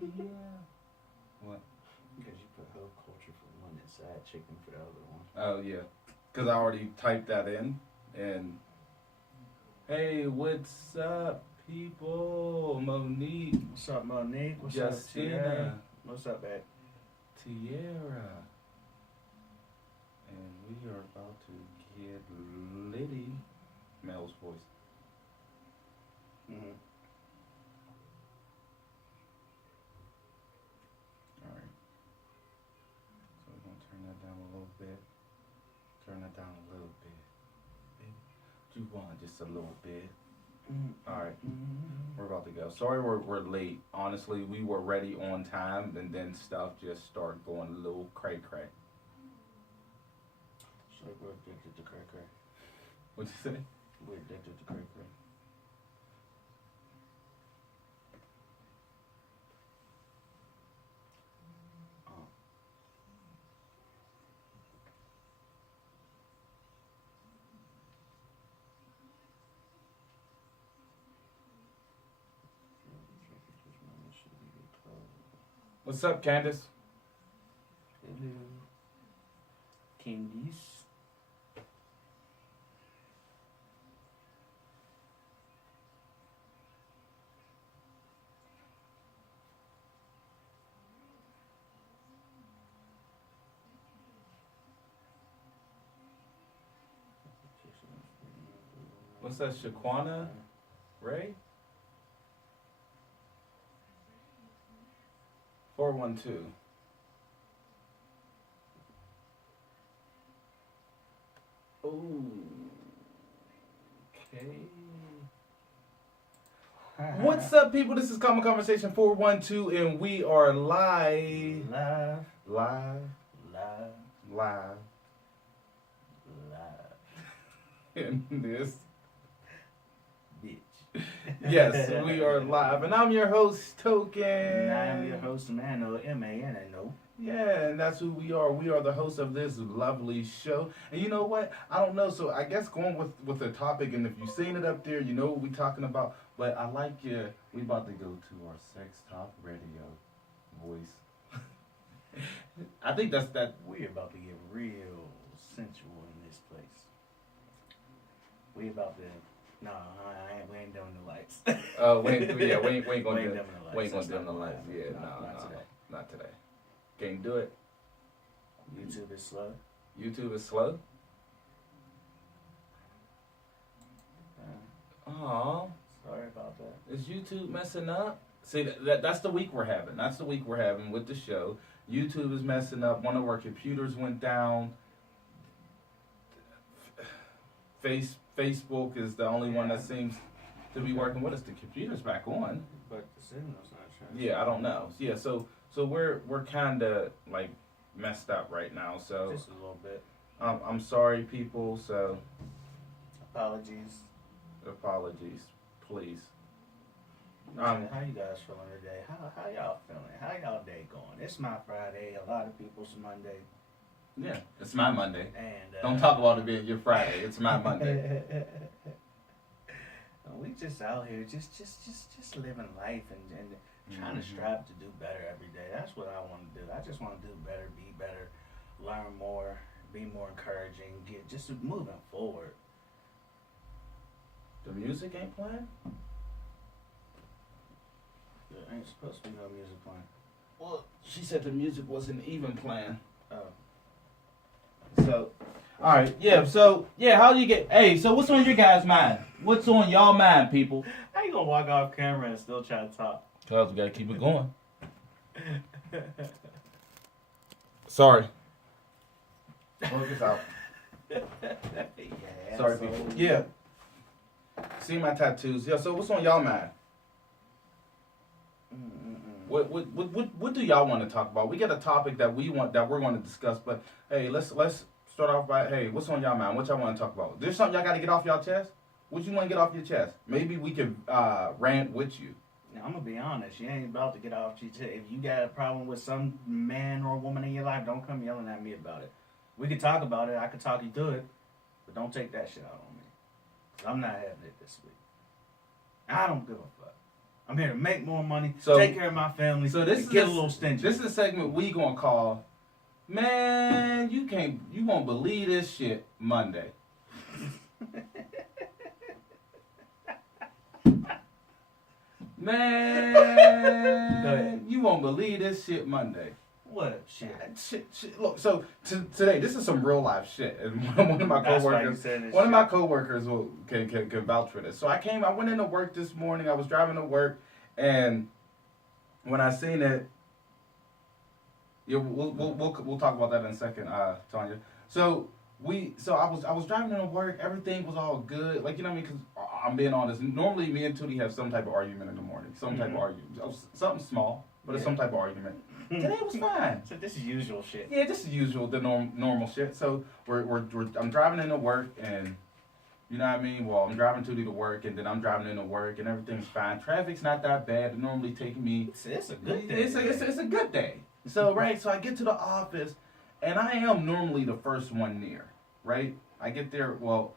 Yeah. What? Because you put whole culture for one and sad chicken for the other one. Oh yeah, because I already typed that in. And hey, what's up, people? Monique, What's up, Monique? What's up, Justina, Tierra? What's up, babe? Tierra, and we are about to get Liddy. Mel's voice. Mm-hmm. All right. So we're gonna turn that down a little bit. Turn that down a little bit. You want just a little bit. All right. We're about to go. Sorry we're late. Honestly, we were ready on time, and then stuff just started going a little cray-cray. So we're addicted to cray cray. What'd you say? We're addicted to cray cray. What's up, Candace? Hello. Candies. What's that, Shaquana Ray? 412. Ooh. Okay. What's up, people? This is Common Conversation 412, and we are live. Live. Live. Live. Live. Live. In this. Bitch. Yes, we are live. And I'm your host, Token. And I am your host, Mano, M-A-N-N-O. Yeah, and that's who we are. We are the hosts of this lovely show. And you know what? I don't know. So I guess going with the topic, and if you've seen it up there, you know what we're talking about. But I like your, we about to go to our sex talk radio voice. I think that's that. We're about to get real sensual in this place. We about to, we ain't doing the lights. We ain't gonna We ain't dim, dimming the lights. we ain't gonna That's dim not the gonna lights. happen. Yeah, No, not no, today. not today. Can't do it. YouTube is slow. YouTube is slow. Aw. Sorry about that. Is YouTube messing up? See, that's the week we're having. That's the week we're having with the show. YouTube is messing up. One of our computers went down. Facebook is the only one that seems to be working with us. The computer's back on. But the signal's not trying. Yeah, I don't know. Yeah, so we're kind of like messed up right now. So Just a little bit. I'm sorry, people. So Apologies. apologies, please. How you guys feeling today? How y'all feeling? How y'all day going? It's my Friday. A lot of people's Monday. Yeah, it's my Monday. And Don't talk about it being your Friday. It's my Monday. We just out here, just living life and trying to strive to do better every day. That's what I want to do. I just want to do better, be better, learn more, be more encouraging, get just moving forward. The music ain't playing? There ain't supposed to be no music playing. Well, she said the music wasn't even playing. Oh. So, all right, yeah. So, yeah, how do you get? Hey, so what's on your guys' mind? What's on y'all mind, people? How you gonna walk off camera and still try to talk? Cause we gotta keep it going. Sorry. Focus out. Yeah, Sorry, so- people. Yeah. See my tattoos. Yeah. So what's on y'all mind? What do y'all want to talk about? We got a topic that we're going to discuss. But hey, let's start off by what's on y'all mind? What y'all want to talk about? There's something y'all got to get off y'all chest. What you want to get off your chest? Maybe we can rant with you. Now, I'm gonna be honest. You ain't about to get off your chest. If you got a problem with some man or woman in your life, don't come yelling at me about it. We can talk about it. I can talk you through it, but don't take that shit out on me. 'Cause I'm not having it this week. I don't give a fuck. I'm here to make more money, So- take care of my family, So this and is get a this- little stingy. This is a segment we gonna call, man, you won't believe this shit Monday. Man, you won't believe this shit Monday. What shit? Shit. Look, so today, this is some real life shit, and one of my That's why you coworkers, said this one of shit. my coworkers can vouch for this. So I went into work this morning. I was driving to work, and when I seen it, yeah, we'll talk about that in a second, Tanya. So I was driving into work. Everything was all good. Like, you know what I mean? Because I'm being honest. Normally, me and Tootie have some type of argument in the morning. Some type of argument. Something small, but it's some type of argument. Today was fine. So this is usual shit. Yeah, this is usual, the normal shit. So I'm driving into work, and you know what I mean. Well, I'm driving Tootie to work, and then I'm driving into work, and everything's fine. Traffic's not that bad. It normally taking me. It's a good day. It's a good day. So right, so I get to the office, and I am normally the first one near. Right, I get there. Well,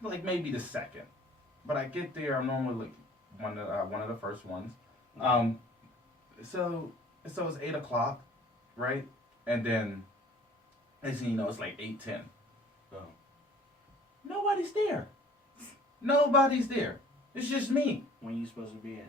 like maybe the second, but I get there. I'm normally like one of the first ones. So it's 8:00, right? And then, as you know, it's like 8:10. Boom. Nobody's there. Nobody's there. It's just me. When you supposed to be in?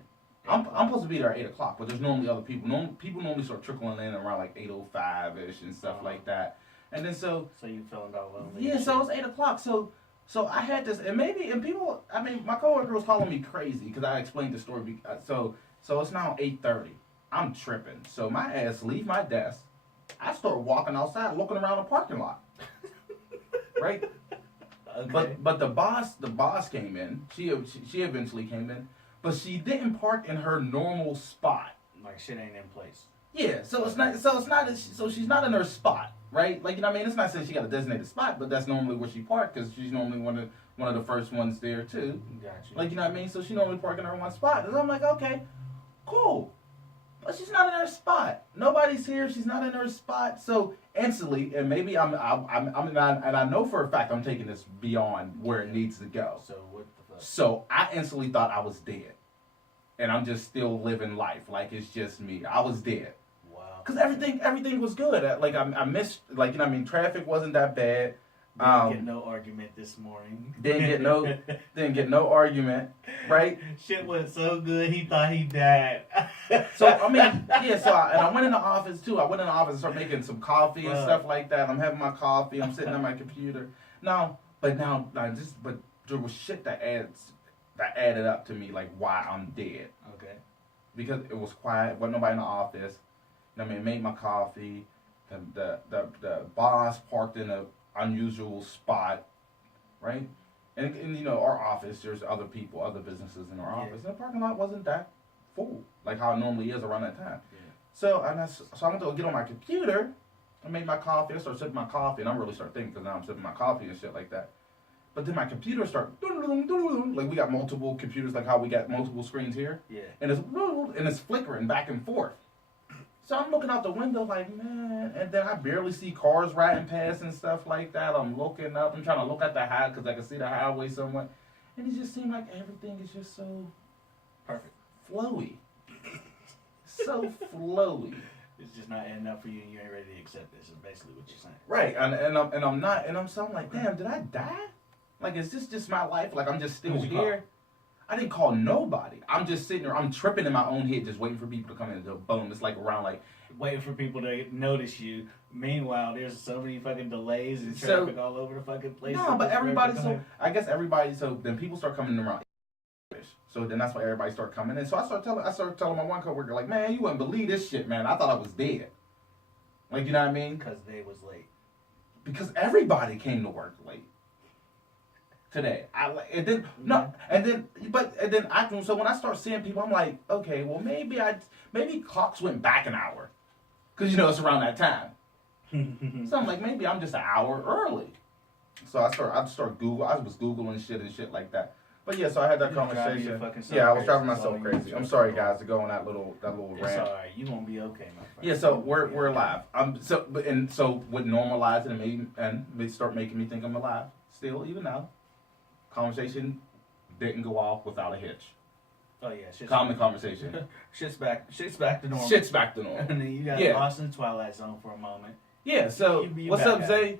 I'm supposed to be there at 8:00, but there's normally other people. People normally start trickling in around like 8:05 ish and stuff like that. And then so you feeling about lonely? yeah, so it's 8:00. So I had this, and people. I mean, my coworker was calling me crazy because I explained the story. So it's now 8:30. I'm tripping. So my ass leave my desk. I start walking outside, looking around the parking lot. Right. Okay. But the boss came in. She eventually came in, but she didn't park in her normal spot. Like shit ain't in place. Yeah, so she's not in her spot, right? Like, you know what I mean? It's not saying she got a designated spot, but that's normally where she parked because she's normally one of the first ones there too. Gotcha. Like, you know what I mean? So she normally park in her one spot, and I'm like, okay, cool. But she's not in her spot. Nobody's here. She's not in her spot. So instantly, and maybe I'm not, and I know for a fact I'm taking this beyond where it needs to go. So what the fuck? So I instantly thought I was dead, and I'm just still living life like it's just me. I was dead. Wow. Cause everything was good. Like I missed, like, you know what I mean, traffic wasn't that bad. Didn't get no argument this morning. Didn't get no argument, right? Shit went so good he thought he died. So I mean, yeah. So I went in the office too. I went in the office and started making some coffee and Wow. stuff like that. I'm having my coffee. I'm sitting on my computer. But there was shit that added up to me, like why I'm dead. Okay. Because it was quiet, wasn't nobody in the office. I mean, made my coffee. The boss parked in a unusual spot, right? And you know, our office, there's other people, other businesses in our office. And the parking lot wasn't that full, like how it normally is around that time. Yeah. So I went to go get on my computer. I made my coffee. I started sipping my coffee, and I'm really start thinking because now I'm sipping my coffee and shit like that. But then my computer started like we got multiple computers, like how we got multiple screens here, Yeah. and it's flickering back and forth. So I'm looking out the window like, man, and then I barely see cars riding past and stuff like that. I'm looking up. I'm trying to look at the highway because I can see the highway somewhat, and it just seemed like everything is just so Perfect. flowy, so flowy. It's just not ending up for you and you ain't ready to accept this, is basically what you're saying. Right, and I'm not, and I'm like, damn, did I die? Like, is this just my life? Like, I'm just still Who'd you here? I didn't call nobody. I'm just sitting there. I'm tripping in my own head, just waiting for people to come in. And boom, it's like around like. Waiting for people to notice you. Meanwhile, there's so many fucking delays and So- traffic all over the fucking place. No, but everybody. So I guess everybody. So then people start coming around. So then that's why everybody start coming in. So I started telling my one coworker, like, man, you wouldn't believe this shit, man. I thought I was dead. Like, you know what I mean? Because they was late. Because everybody came to work late today. So when I start seeing people, I'm like, okay, well maybe clocks went back an hour, because you know it's around that time. So I'm like, maybe I'm just an hour early. So I start Google. I was Googling shit and shit like that. But yeah, so I had that You was driving conversation. your fucking self Yeah, I was crazy. driving That's all myself you crazy. need I'm to sorry, do. guys, to go on that little It's rant. alright. You gonna be okay, my friend. Yeah, so we're alive. So would normalize it and they start making me think I'm alive. Still, even now, conversation didn't go off without a hitch. Oh yeah, shit's Common conversation. Shit's back to normal. Shit's back to normal. And then you got Yeah. lost in the Twilight Zone for a moment. Yeah, so You what's back up, at Zay?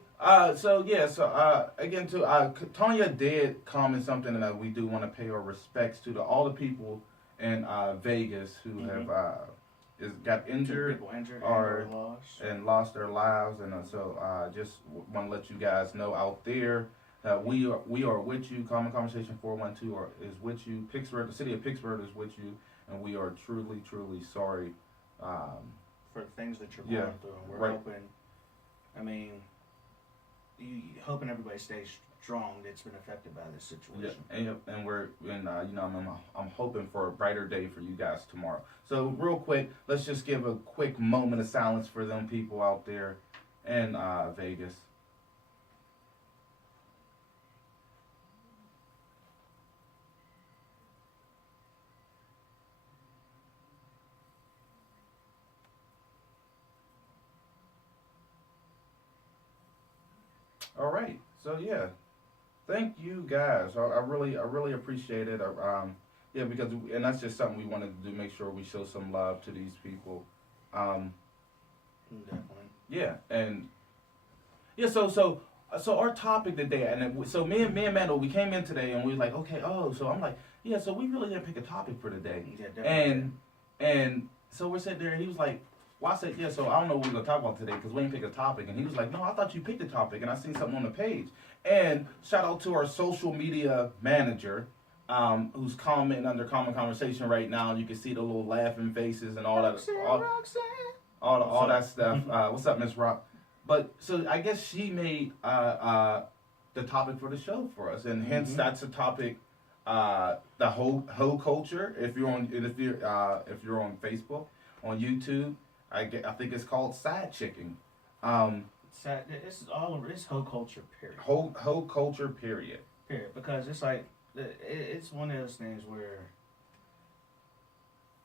Again, too, Tonya did comment something that we do want to pay our respects to all the people in Vegas who have got injured People injured or lost. and lost their lives, and just want to let you guys know out there that we are with you. Common Conversation 412 is with you. Pittsburgh, the city of Pittsburgh is with you, and we are truly sorry. For the things that you're Yeah, going through. And we're right. hoping, I mean, hoping everybody stays strong that's been affected by this Yeah, situation. I'm hoping for a brighter day for you guys tomorrow. So real quick, let's just give a quick moment of silence for them people out there in Vegas. All right. So yeah, thank you guys. I really appreciate it. Yeah, because and that's just something we wanted to do. Make sure we show some love to these people. Definitely. Yeah, and yeah. So our topic today, so me and Mandel, we came in today and we was like, okay. Oh, so I'm like, yeah. So we really didn't pick a topic for today. Yeah, definitely. And so we're sitting there, and he was like, well, I said, yeah, so I don't know what we're going to talk about today because we didn't pick a topic. And he was like, no, I thought you picked a topic, and I seen something on the page. And shout out to our social media manager, who's commenting under Common Conversation right now. You can see the little laughing faces and all that, all that stuff. What's up, Miss Rock? But so I guess she made the topic for the show for us, and hence that's a topic. The hoe culture. If you're on Facebook, on YouTube, I think it's called side chicking. It's all over. It's hoe culture. Period. Hoe culture. Period. Because it's like it's one of those things where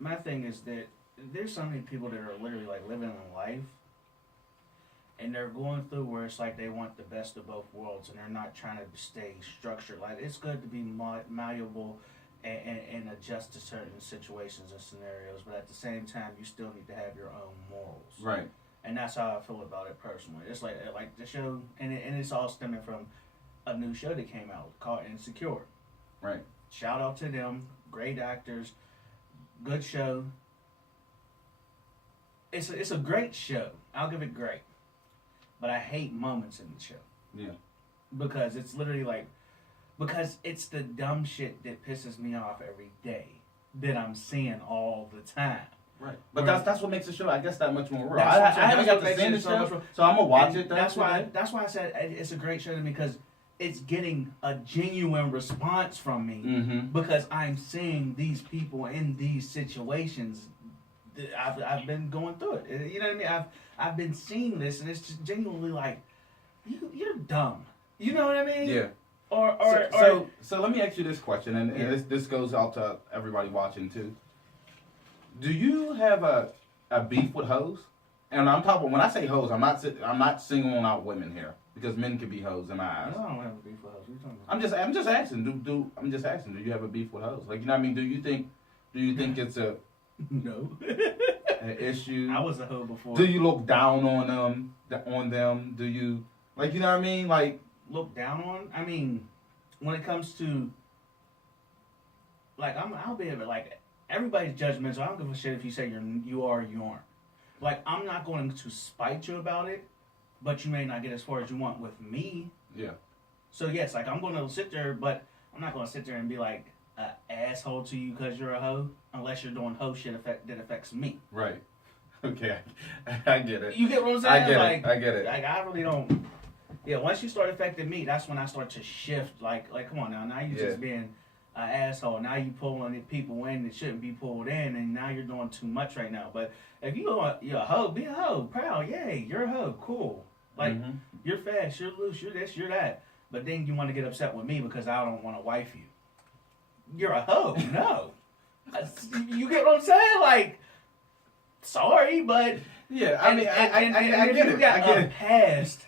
my thing is that there's so many people that are literally like living in life, and they're going through where it's like they want the best of both worlds, and they're not trying to stay structured. Like it's good to be malleable and adjust to certain situations and scenarios, but at the same time, you still need to have your own morals. Right. And that's how I feel about it personally. It's like the show, and it's all stemming from a new show that came out called Insecure. Right. Shout out to them, great actors, good show. It's a great show. I'll give it great, but I hate moments in the show. Yeah. Because it's literally like, because it's the dumb shit that pisses me off every day that I'm seeing all the time. Right. But that's what makes the show, I guess, that much more real. That's I haven't got what to see the makes it so much show, more- so I'm gonna watch And it. That's why I said it's a great show to me, because it's getting a genuine response from me, Mm-hmm. because I'm seeing these people in these situations. I've been going through it. You know what I mean? I've been seeing this, and it's just genuinely like, you're dumb. You know what I mean? Yeah. So let me ask you this question, and this goes out to everybody watching too. Do you have a beef with hoes? And I'm talking, when I say hoes, I'm not singling out women here, because men can be hoes in my eyes. No, I don't have a beef with hoes. What are you talking about? I'm just asking. Do you have a beef with hoes? Like, you know what I mean? Do you think it's a No. an issue? I was a hoe before. Do you look down on them? Do you, like, you know what I mean? Like, Look down on? I mean, when it comes to, like, I'll be able, like, everybody's judgmental. I don't give a shit if you say you are or you aren't. Like, I'm not going to spite you about it, but you may not get as far as you want with me. yeah. So yes, like, I'm going to sit there, but I'm not going to sit there and be like an asshole to you because you're a hoe, unless you're doing hoe shit that affects me. Right. Okay. I get it. You get what I'm saying? I get it. Like, I really don't. Yeah, once you start affecting me, that's when I start to shift. Like, come on now. Now you just being an asshole. Now you pulling people in that shouldn't be pulled in, and now you're doing too much right now. But if you're a hoe, be a hoe. Proud, yay, you're a hoe. Cool. Like, you're fast, you're loose, you're this, you're that. But then you want to get upset with me because I don't want to wife you. You're a hoe. No. You get what I'm saying? Like, sorry, but... Yeah, I mean, I if get you it. got I get a it. past,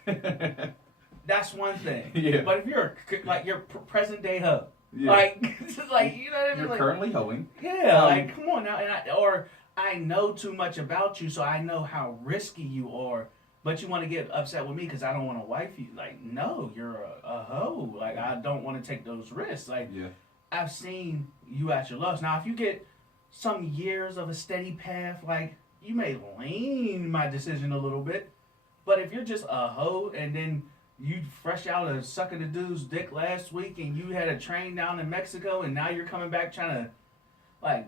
that's one thing. Yeah. But if you're you're present day hoe, Yeah. Like you know what I mean? You're Like, currently hoeing. yeah, Um, like come on now, or I know too much about you, so I know how risky you are. But you want to get upset with me because I don't want to wife you. Like, no, you're a hoe. Like, I don't want to take those risks. Like, Yeah. I've seen you at your lowest. Now, if you get some years of a steady path, like, you may lean my decision a little bit. But if you're just a hoe and then you fresh out of sucking the dude's dick last week and you had a train down in Mexico and now you're coming back trying to, like,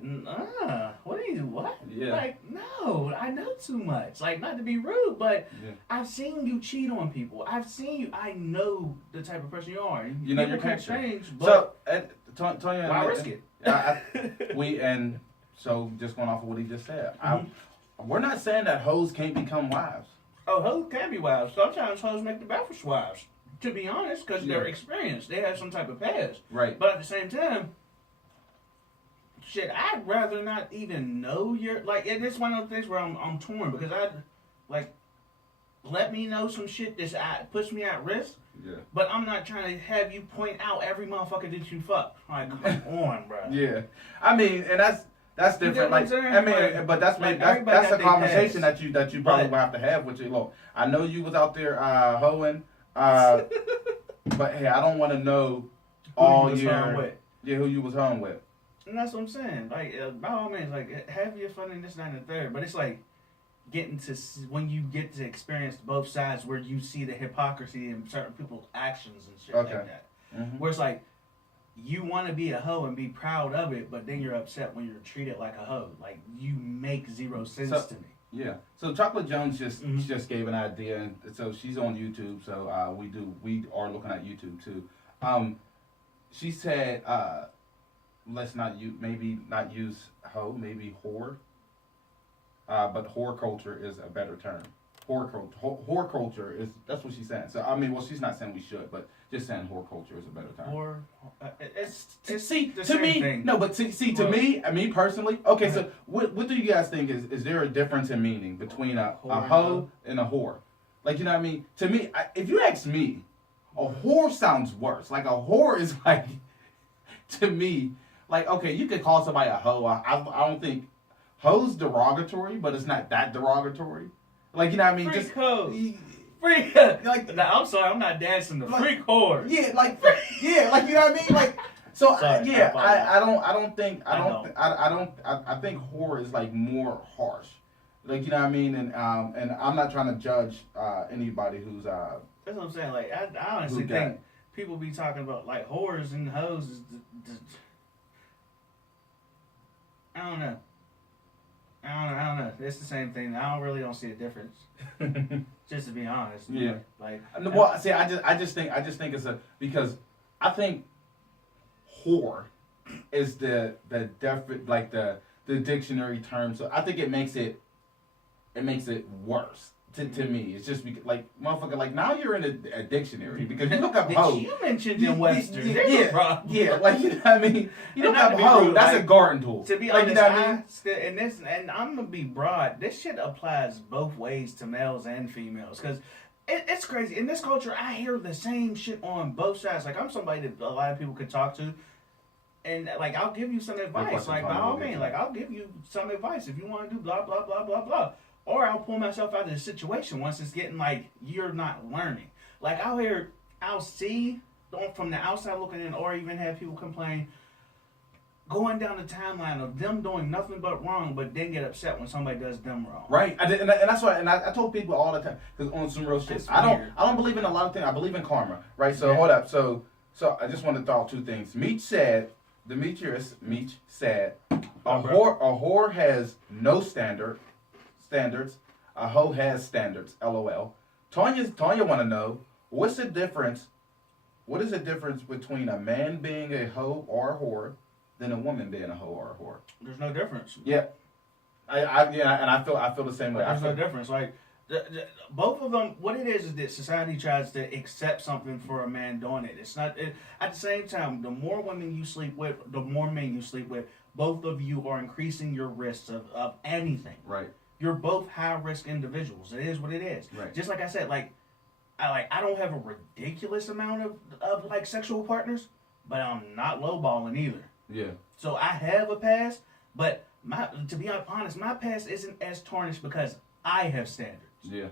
what? Yeah. Like, no, I know too much. Like, not to be rude, but Yeah. I've seen you cheat on people. I've seen you. I know the type of person you are. You know People your can character. change, So, but Tonya, why risk it? and so just going off of what he just said, Mhm. we're not saying that hoes can't become wives. Oh, hoes can be wives. Sometimes hoes make the best wives. To be honest, because Yeah. they're experienced. They have some type of past. Right. But at the same time, shit, I'd rather not even know your like. And it's one of those things where I'm torn because let me know some shit that puts me at risk. Yeah. But I'm not trying to have you point out every motherfucker that you fuck. Like, come on, bro. Yeah. I mean, and that's You different. get what I'm Like, saying? I mean, Like- but that's like, that's everybody got a their conversation past. that you probably But- will have to have with your look. I know you was out there hoeing, but hey, I don't want to know all Who you was hung your with. yeah who you was hung with. And that's what I'm saying. Like, by all means, like, have your fun in this, that, and the third. But it's like getting to when you get to experience both sides, where you see the hypocrisy in certain people's actions and shit Okay. like that. Mhm. Where it's like you want to be a hoe and be proud of it, but then you're upset when you're treated like a hoe. Like you make zero sense So- to me. Yeah. So Chocolate Jones Mhm. just gave an idea, and so she's on YouTube. So we are looking at YouTube too. She said, let's maybe not use hoe, maybe whore. But whore culture is a better term. Whore culture is that's what she's saying. So I mean, well, she's not saying we should, but just saying whore culture is a better term. Or it's See, the to same me, thing. no, but see, to Well- me personally, okay, so what do you guys think is there a difference in meaning between a Whore hoe and a whore? Like, you know what I mean? To me, if you ask me, a whore sounds worse. Like, a whore is like, to me, like, okay, you could call somebody a hoe. I don't think hoe's derogatory, but it's not that derogatory. Like, you know what I mean? Freak hoes. y- Freak. Like- Now, I'm sorry, I'm not dancing the Like- freak whores. Yeah, like yeah, like you know what I mean, like so. Sorry, Yeah, I I think horror is like more harsh, like you know what I mean, and I'm not trying to judge anybody who's That's what I'm saying. Like, I honestly Who got think people be talking about like whores and hoes. I don't know. I don't know. It's the same thing. I don't see a difference. Just to be honest. Yeah. Like. well, see, I just think it's because I think whore is the like the dictionary term, so I think it makes it worse. To me, it's just like motherfucker. Like now you're in a dictionary because you look up Did hoe. you mentioned in Webster? Yeah, like you know what I mean. You And look not up to be hoe. rude, That's like, a garden tool. To be like, honest, you know what I mean? and I'm gonna be broad. This shit applies both ways to males and females because it's crazy in this culture. I hear the same shit on both sides. Like I'm somebody that a lot of people could talk to, and like I'll give you some advice. question, Like Tony, by all we'll get means, to like that. I'll give you some advice if you want to do blah blah blah blah blah. Or I'll pull myself out of the situation once it's getting like you're not learning. Like I'll see from the outside looking in, or even have people complain going down the timeline of them doing nothing but wrong, but then get upset when somebody does them wrong. Right, and that's why, and I told people all the time because on some real shit. That's I weird. don't believe in a lot of things. I believe in karma, right? So Yeah. hold up, so I just want to throw out two things. Meech said, Meech said, a whore has no standards. A hoe has standards. LOL. Tanya want to know what is the difference between a man being a hoe or a whore than a woman being a hoe or a whore? There's no difference. Yeah, I feel the same way. There's no difference. Like both of them, what it is that society tries to accept something for a man doing it. It's not. At the same time, the more women you sleep with, the more men you sleep with. Both of you are increasing your risks of anything. Right. You're both high risk individuals. It is what it is. Right. Just like I said, I don't have a ridiculous amount of like sexual partners, but I'm not lowballing either. Yeah. So I have a past, but to be honest, my past isn't as tarnished because I have standards. Yeah.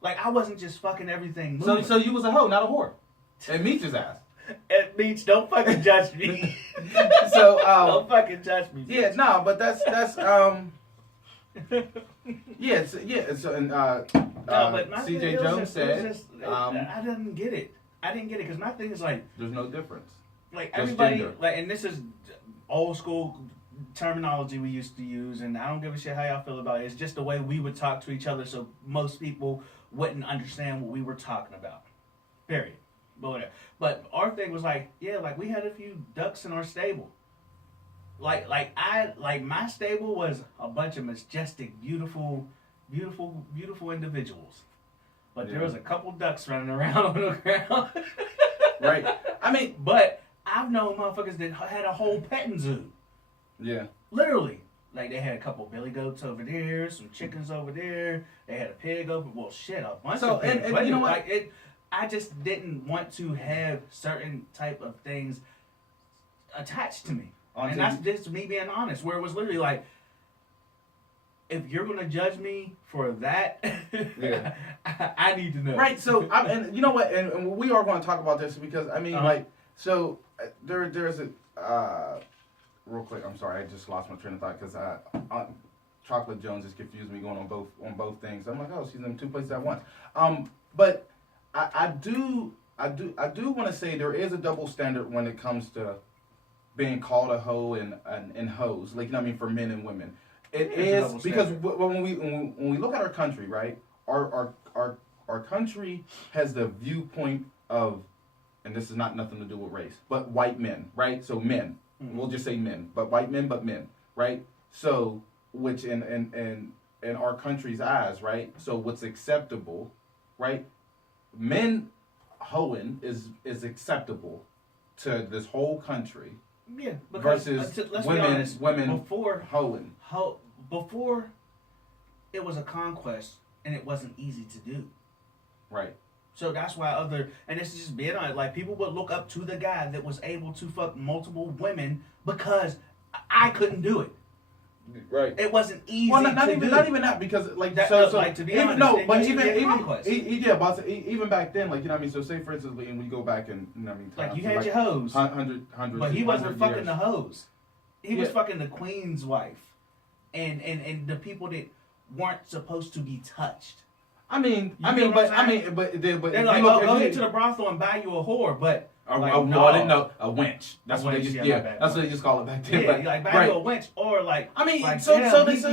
Like, I wasn't just fucking everything So moving. so you was a hoe, not a whore. And Meech's ass. At Beach, don't fucking judge me. So don't fucking judge me. yeah, no, but that's yeah, so and No, but my CJ thing, Jones said I didn't get it. I didn't get it because my thing is like there's no difference. Like Just everybody, gender. like, and this is old school terminology we used to use, and I don't give a shit how y'all feel about it. It's just the way we would talk to each other, so most people wouldn't understand what we were talking about. Period. But whatever. But our thing was like, yeah, like we had a few ducks in our stable. Like my stable was a bunch of majestic, beautiful individuals. But there was a couple ducks running around on the ground. Right. I mean, but I've known motherfuckers that had a whole petting zoo. yeah. Literally. Like, they had a couple billy goats over there, some chickens over there. They had a pig over. Well, shit, a bunch of pigs. And you know what? Like, I just didn't want to have certain type of things attached to me. And that's just me being honest, where it was literally like, if you're going to judge me for that, Yeah. I need to know. Right. So, and you know what? And we are going to talk about this because I mean, like, so there's a real quick. I'm sorry, I just lost my train of thought because Chocolate Jones just confused me going on both things. I'm like, oh, she's in two places at once. But I do want to say there is a double standard when it comes to being called a hoe and hoes, like, you know what I mean, for men and women. It is because when we look at our country, right? Our country has the viewpoint of, and this is not nothing to do with race, but white men, right? So men, we'll just say men, but white men, but men, right? So which in our country's eyes, right? So what's acceptable, right? Men hoeing is acceptable to this whole country. Yeah, because versus let's women, be honest, women before hoeing. Before it was a conquest and it wasn't easy to do. Right. So that's why and this is just being honest, like, people would look up to the guy that was able to fuck multiple women because I couldn't do it. Right. It wasn't easy. Well, not even that because like that, so like, to be even, honest, no, but even back then, like, you know what I mean. So say for instance, when we go back and, you know what I mean, like, you had your hoes, hundred, but he wasn't fucking years. the hoes. He was fucking the queen's wife, and the people that weren't supposed to be touched. But they're like, go into the brothel and buy you a whore, but no, I didn't know, a wench. That's what they just that's what they just call it back then. Yeah, like buy you a wench, or like, I mean, like, so they always so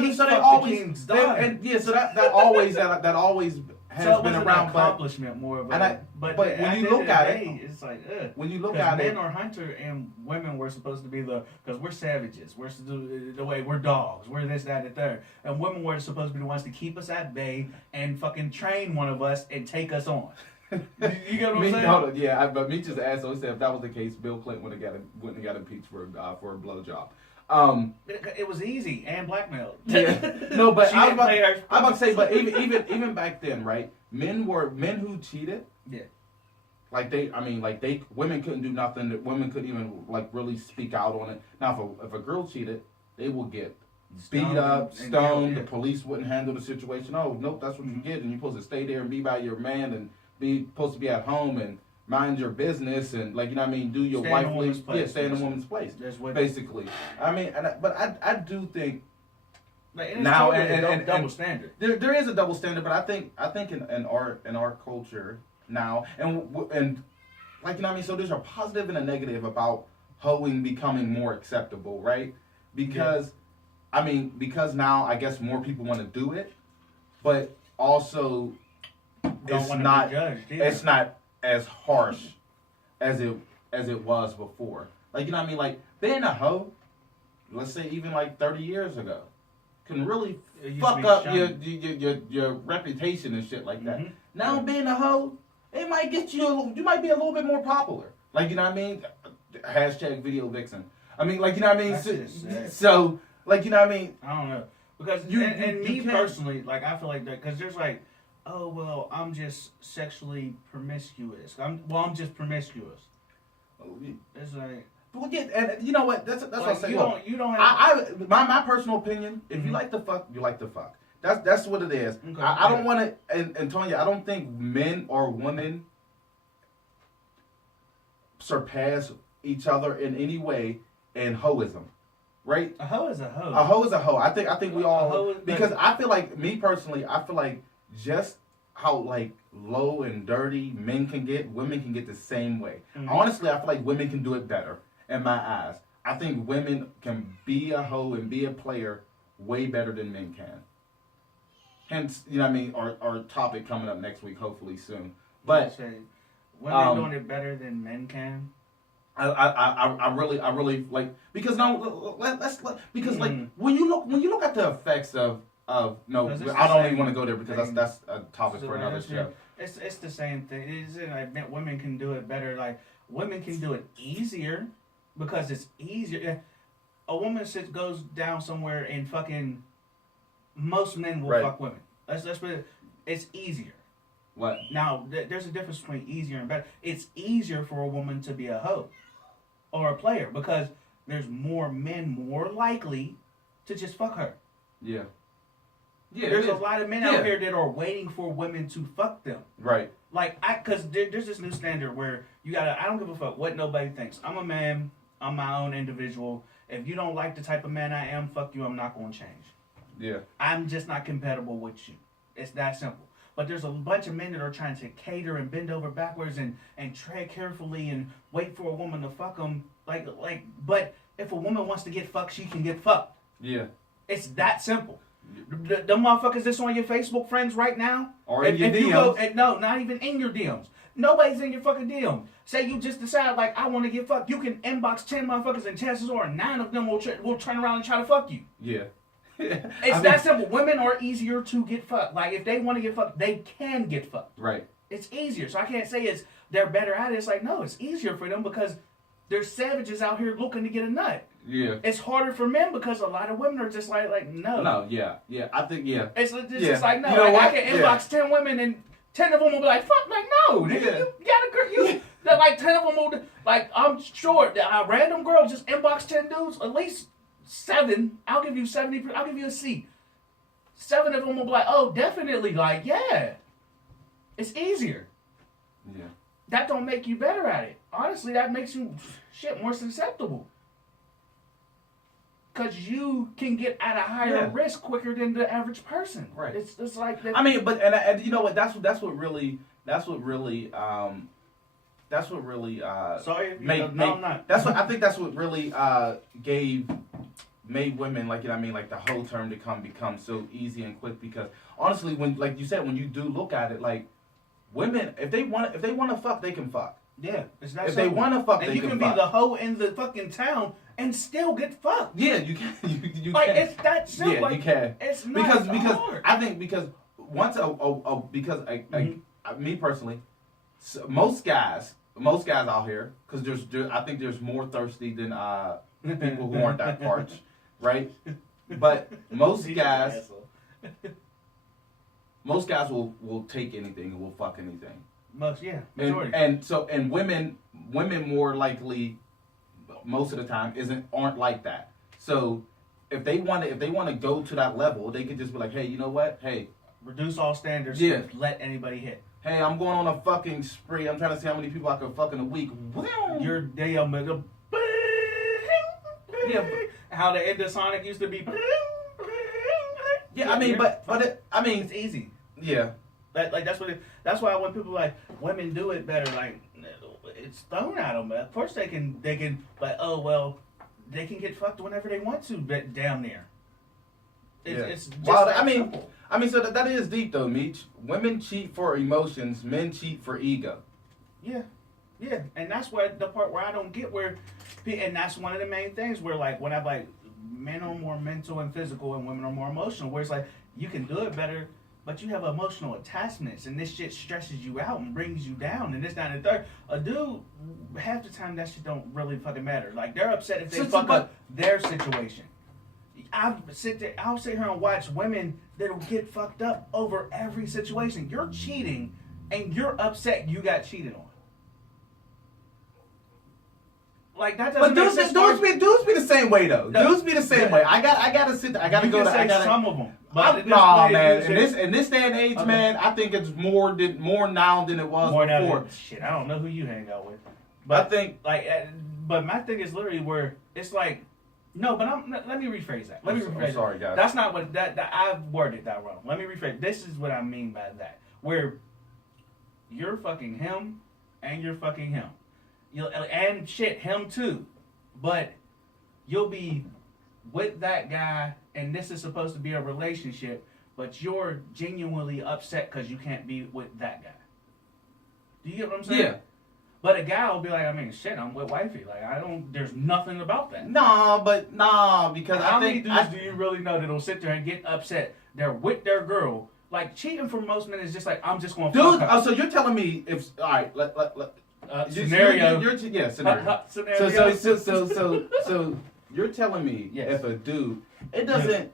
that always has been around. An accomplishment more of a, but when you look at it, it's like, when you look at men it, are hunter and women were supposed to be because we're savages. We're the way we're dogs. We're this, that, and the third. And women were supposed to be the ones to keep us at bay and fucking train one of us and take us on. You get what I'm saying? Yeah, but Meech's ass always said if that was the case, Bill Clinton wouldn't have got impeached for a blowjob. It was easy and blackmailed. Yeah. No, but I'm about to say, but even back then, right? Men who cheated. Yeah. Women couldn't do nothing. That women couldn't even like really speak out on it. Now, if a girl cheated, they will get beat up, stoned. The police wouldn't handle the situation. Oh, nope, that's what you get, and you're supposed to stay there and be by your man and be supposed to be at home and mind your business and, like, you know what I mean, do your wifely, stay in a woman's place. Basically. I mean, but I do think now and double standard. There is a double standard, but I think in our culture now and like, you know what I mean. So there's a positive and a negative about hoeing becoming more acceptable, right? Because because now I guess more people want to do it, but also it's not as harsh as it was before. Like, you know what I mean? Like, being a hoe, let's say even like 30 years ago, can really fuck up your reputation and shit like that. Mm-hmm. Now being a hoe, it might get you might be a little bit more popular. Like, you know what I mean? Hashtag video vixen. I mean, like, you know what I mean? So, like, you know what I mean? I don't know. Because, me personally, like, I feel like that, because there's like, oh, well, I'm just sexually promiscuous. I'm just promiscuous. It's like. Well, yeah, and you know what? That's what I'm saying. You don't have. My personal opinion. If you like to fuck, you like to fuck. That's what it is. Okay, I don't want to. And Tonya, I don't think men or women surpass each other in any way in hoism, right? A hoe is a hoe. A hoe is a hoe. I think we all, because better. I feel like, me personally, I feel like just how like low and dirty men can get, women can get the same way. Mm-hmm. Honestly, I feel like women can do it better in my eyes. I think women can be a hoe and be a player way better than men can. Hence, you know what I mean, our topic coming up next week, hopefully soon. But women doing it better than men can. I really like, because now because like when you look at the effects of no, I don't even want to go there because that's a topic for another show. It's the same thing. It's like women can do it better. Like women can do it easier because it's easier. A woman goes down somewhere and fucking most men will fuck women. Let's put it. It's easier. What? Now there's a difference between easier and better. It's easier for a woman to be a hoe or a player because there's more men more likely to just fuck her. Yeah. Yeah. There's a lot of men out here that are waiting for women to fuck them. Right. Like cause there's this new standard where I don't give a fuck what nobody thinks. I'm a man. I'm my own individual. If you don't like the type of man I am, fuck you. I'm not going to change. Yeah. I'm just not compatible with you. It's that simple. But there's a bunch of men that are trying to cater and bend over backwards and tread carefully and wait for a woman to fuck them. But if a woman wants to get fucked, she can get fucked. Yeah. It's that simple. The motherfuckers that's on your Facebook friends right now. Or in your DMs. No, not even in your DMs. Nobody's in your fucking DM. Say you just decide, like, I want to get fucked. You can inbox 10 motherfuckers and chances are 9 of them will turn around and try to fuck you. Yeah. It's that simple. Women are easier to get fucked. Like, if they want to get fucked, they can get fucked. Right. It's easier. So I can't say they're better at it. It's like, no, it's easier for them because there's savages out here looking to get a nut. Yeah. It's harder for men because a lot of women are just like no. No, yeah. I think, yeah. It's just like, no. You know I can inbox 10 women and 10 of them will be like, fuck, like, no. Nigga, you got a girl. Like, 10 of them will, like, I'm sure that a random girl just inbox 10 dudes, at least 7, I'll give you 70, I'll give you a C. 7 of them will be like, oh, definitely, like, yeah. It's easier. Yeah. That don't make you better at it. Honestly, that makes you, more susceptible. Because you can get at a higher risk quicker than the average person. Right. It's like that. I mean, but and you know what? That's what really. Sorry, I'm not. That's what I think. That's what really made women, like, you know what I mean, like the whole term to become so easy and quick, because honestly, when, like you said, when you do look at it, like, women, if they want to fuck, they can fuck. Yeah, it's not. If they want to fuck, and they you can fuck. be the hoe in the fucking town and still get fucked. Yeah, you can. You like, can. it's that simple. Yeah, like, you can. It's not hard. I think because once me personally, most guys out here, because I think there's more thirsty than people who aren't that parched, right? But most guys will take anything and will fuck anything. Majority. And women more likely, most of the time, aren't like that. So if they want to go to that level, they could just be like, hey, you know what? Hey, reduce all standards. Yeah. Let anybody hit. Hey, I'm going on a fucking spree. I'm trying to see how many people I can fuck in a week. Your damn how the end of Sonic used to be. Yeah, I mean, it's easy. Yeah. That's why when people like women do it better, like it's thrown at them. Of course they can like, oh well, they can get fucked whenever they want to, but damn near. It's just simple. I mean, so that is deep though, Meech. Women cheat for emotions, men cheat for ego. Yeah, and that's the part where I don't get and that's one of the main things where, like, when I'm like, men are more mental and physical and women are more emotional, where it's like, you can do it better, but you have emotional attachments, and this shit stresses you out and brings you down, and this, that, and the third. A dude, half the time, that shit don't really fucking matter. Like, they're upset if they fuck up their situation. I'll sit here and watch women that'll get fucked up over every situation. You're cheating, and you're upset you got cheated on. like that doesn't But make sense. dudes be the same way though. No, dudes be the same way. I gotta sit. I gotta you go. can say I gotta. some of them. Nah, man. In this day and age, Okay. man, I think it's more now than it was before. Shit, I don't know who you hang out with. But I think but my thing is literally where it's like, no, but let me rephrase that. I'm sorry, guys. That's not what that I've worded that wrong. Let me rephrase. This is what I mean by that. Where you're fucking him and you're fucking him. And shit, him too. But you'll be with that guy and this is supposed to be a relationship, but you're genuinely upset because you can't be with that guy. Do you get what I'm saying? Yeah. But a guy will be like, I mean, shit, I'm with wifey. Like, there's nothing about that. Because How I think... many dudes do you really know that'll sit there and get upset? They're with their girl. Like, cheating for most men is just like, I'm just going to fuck her. So you're telling me if... All right, scenario. Scenario. So you're telling me Yes. if a dude... It doesn't...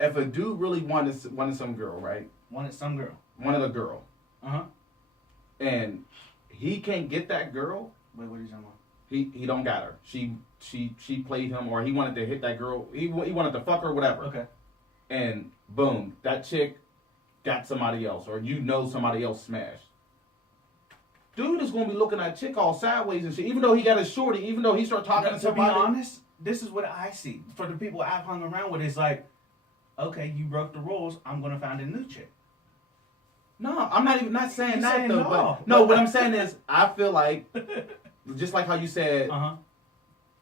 If a dude really wanted some girl, right? Wanted some girl. Wanted a girl. Uh-huh. And he can't get that girl... Wait, what are you talking about? He don't got her. She played him, or he wanted to hit that girl. He wanted to fuck her, whatever. Okay. And boom, that chick got somebody else, or somebody else smashed. Dude is gonna be looking at chick all sideways and shit. Even though he got a shorty, even though he start talking to somebody. To be honest, this is what I see for the people I've hung around with. It's like, okay, you broke the rules. I'm gonna find a new chick. No, I'm not saying that saying though. no. But no, what I'm saying is, I feel like, just like how you said,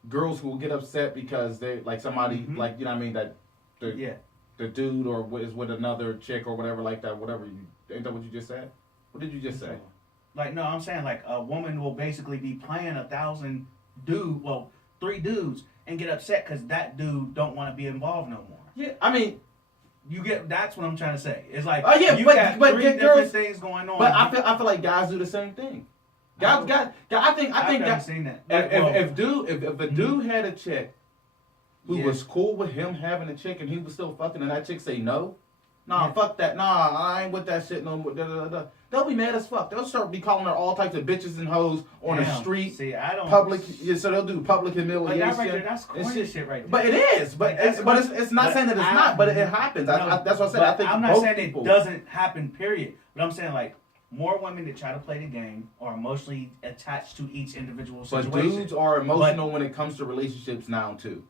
girls who will get upset because they like somebody like, you know what I mean, that the dude or is with another chick or whatever like that, whatever. Ain't that what you just said? What did you just say? Like, no, I'm saying like a woman will basically be playing 1,000 3 dudes and get upset because that dude don't want to be involved no more. Yeah, I mean, that's what I'm trying to say. It's like, you got but 3 girls, different things going on. But I feel like guys do the same thing. I think I've never that seen that. if a dude had a chick who was cool with him having a chick and he was still fucking and that chick say no, fuck that, I ain't with that shit no more. They'll be mad as fuck. They'll start be calling her all types of bitches and hoes on the street. See, I don't public. Yeah, so they'll do public humiliation. Like that right there, that's corny shit right there. But it is. But it's not saying that it's not. But it happens. That's what I said. I think I'm not saying people, it doesn't happen. Period. But I'm saying like more women that try to play the game are emotionally attached to each individual situation. But dudes are emotional when it comes to relationships now too.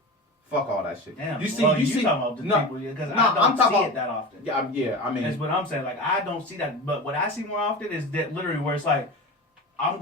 Fuck all that shit. Damn. You see, talking about the people because I don't see it that often. Yeah. I mean, that's what I'm saying. Like I don't see that, but what I see more often is that literally where it's like I'm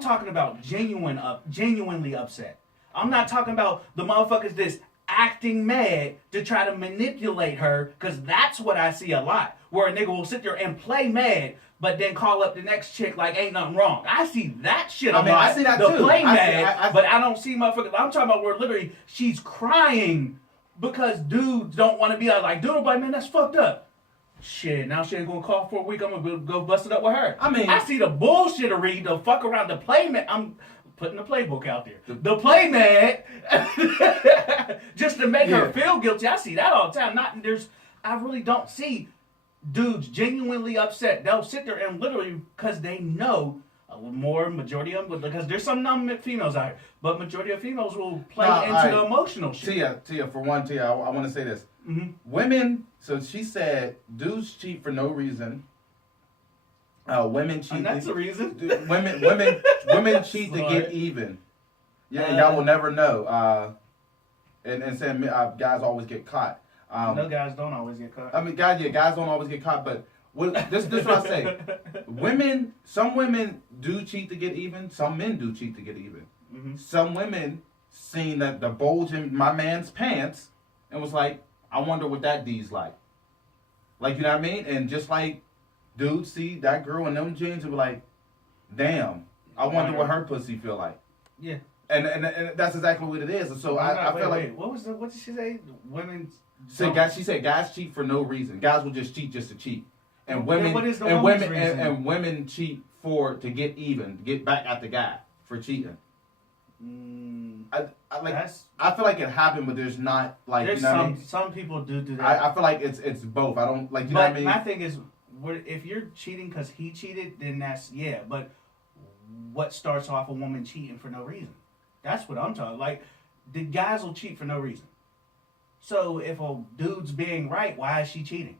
talking about genuinely upset. I'm not talking about the motherfuckers that's acting mad to try to manipulate her, because that's what I see a lot. Where a nigga will sit there and play mad, but then call up the next chick like ain't nothing wrong. I see that shit a lot. I see that too. Play mad, but I don't see motherfuckers. I'm talking about where literally she's crying because dudes don't want to be like, dude, like, man, that's fucked up. Shit, now she ain't gonna call for a week. I'm gonna go bust it up with her. I mean, I see the bullshittery, the fuck around, the play mad. I'm putting the playbook out there. The play mad, just to make her feel guilty. I see that all the time. I really don't see dudes genuinely upset. They'll sit there and literally, because they know majority of them, because there's some numb females out here, but majority of females will play into the emotional shit. Tia, for one, I want to say this. Mm-hmm. Women, so she said, dudes cheat for no reason. Women cheat. And that's the reason. Women cheat to get even. Yeah, y'all will never know. And saying guys always get caught. No, guys don't always get caught. I mean, guys don't always get caught, but this is what I say. Some women do cheat to get even. Some men do cheat to get even. Mm-hmm. Some women seen that the bulge in my man's pants and was like, I wonder what that D's like. Like, you know what I mean? And just like dudes see that girl in them jeans and be like, damn, I wonder what her pussy feel like. Yeah. And that's exactly what it is. And so I feel like... What did she say? Women... She said guys cheat for no reason. Guys will just cheat to cheat. And women women cheat to get even, get back at the guy for cheating. I feel like it happened, but there's not like, there's you know what I mean? Some people do that. I feel like it's both. I don't like, you know what I mean? My thing is, if you're cheating because he cheated, then that's but what starts off a woman cheating for no reason? That's what I'm talking. Like, the guys will cheat for no reason. So if a dude's being right, why is she cheating?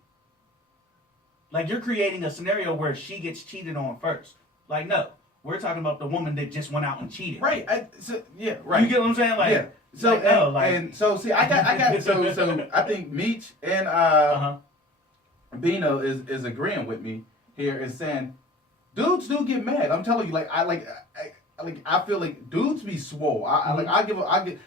Like, you're creating a scenario where she gets cheated on first. Like, no, we're talking about the woman that just went out and cheated. Right. Right. You get what I'm saying? Like, yeah. So like, no, like, and so see, I got so I think Meech and Bino is agreeing with me here, is saying dudes do get mad. I'm telling you, like I feel like dudes be swole. I get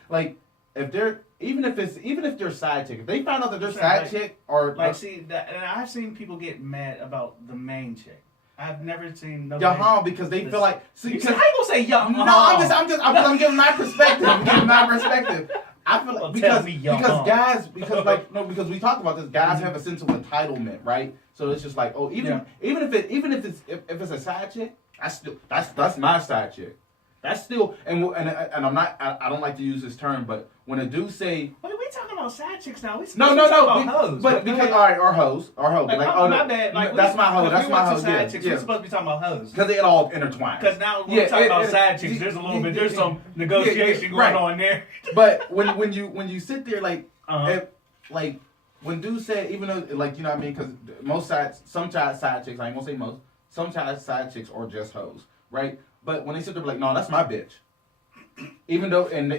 like if they're even if they're side chick, if they find out that they're side chick or like see that, and I've seen people get mad about the main chick. I've never seen nobody. Yahan, because they feel like see. How you gonna say Yahan? No, I'm giving my perspective. I feel like because we talked about this. Guys have a sense of entitlement, right? So it's just like, oh, even if it's a side chick, that's my side chick. That's still and I'm not. I don't like to use this term, but when a dude say, wait, we talking about side chicks now? No, about hoes. But because all right, or hoes. Like, oh, my bad. Like, that's my hoe. That's my hoe. Side chicks. We're supposed to be talking about hoes because they all intertwined. Because now when we talk about side chicks, there's a little bit. There's some negotiation going on there. But when you sit there like like when dudes say, even though like you know what I mean, because some side chicks, I ain't gonna say most, some side chicks are just hoes, right? But when they sit there like, no, that's my bitch. Even though, and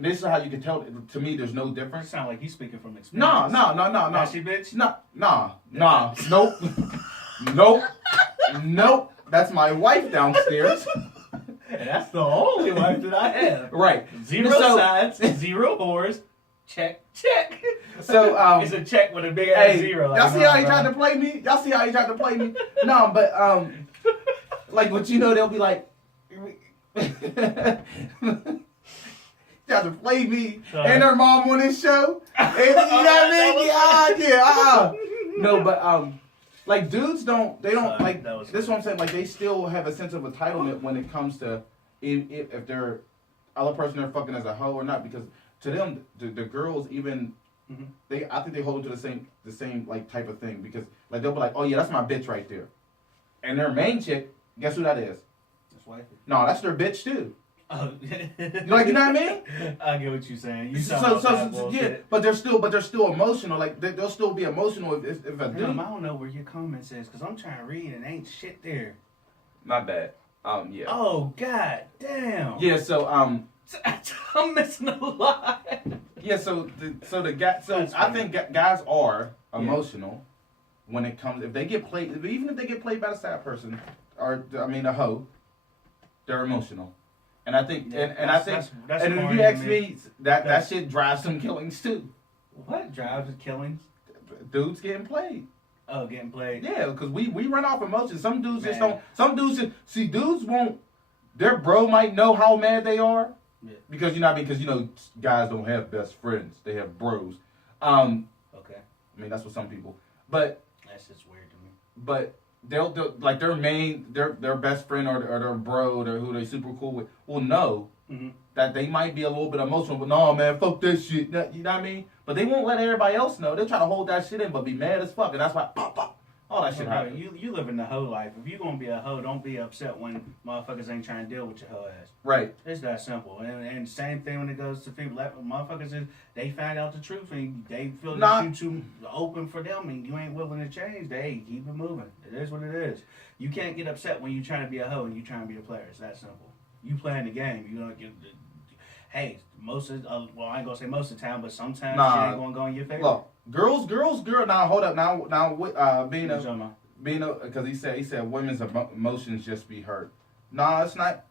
this is how you can tell. To me, there's no difference. You sound like you speaking from experience. No. Nasty bitch. Nope. That's my wife downstairs. And that's the only wife that I have. Right. Zero sides, zero whores. Check. So it's a check with a big ass zero. Y'all see how he tried to play me? No, but like, but you know, they'll be like. Tried to play me and her mom on this show. And, you know what I mean? No, but like dudes don't like this is what I'm saying, like they still have a sense of entitlement when it comes to if they're other person they're fucking as a hoe or not, because to them the girls even I think they hold them to the same like type of thing, because like they'll be like, oh yeah, that's my bitch right there. And their main chick, guess who that is? No, that's their bitch too. Oh, like, you know what I mean? I get what you're saying. But they're still emotional. Like they'll still be emotional if a dude. I don't know where your comment says because I'm trying to read and ain't shit there. My bad. Yeah. Oh god damn. Yeah. So I'm missing a lot. Yeah. So the guy. So I think guys are emotional when it comes, if they get played, even if they get played by the sad person or a hoe. They're emotional, and I think, and I think, and if you ask me, that shit drives some killings too. What drives the killings? Dudes getting played. Oh, getting played. Yeah, because we run off emotions. Some dudes just don't. Some dudes see dudes won't. Their bro might know how mad they are, because you know what I mean. Because guys don't have best friends; they have bros. Okay. I mean that's what some people. But that's just weird to me. But. They'll like their best friend or their bro or who they super cool with will know that they might be a little bit emotional, but no man, fuck this shit. You know what I mean? But they won't let everybody else know. They'll try to hold that shit in, but be mad as fuck, and that's why all that shit happens. You live in the hoe life. If you gonna be a hoe, don't be upset when motherfuckers ain't trying to deal with your hoe ass. Right. It's that simple. And same thing when it goes to people. Like, motherfuckers they find out the truth and they feel that you too open for them and you ain't willing to change. They keep it moving. It is what it is. You can't get upset when you trying to be a hoe and you trying to be a player. It's that simple. You playing the game. You don't get. Hey, most of I ain't gonna say most of the time, but sometimes shit ain't gonna go in your favor. Look, girls. Now hold up. Now Bino, because he said women's emotions just be hurt. No, it's not.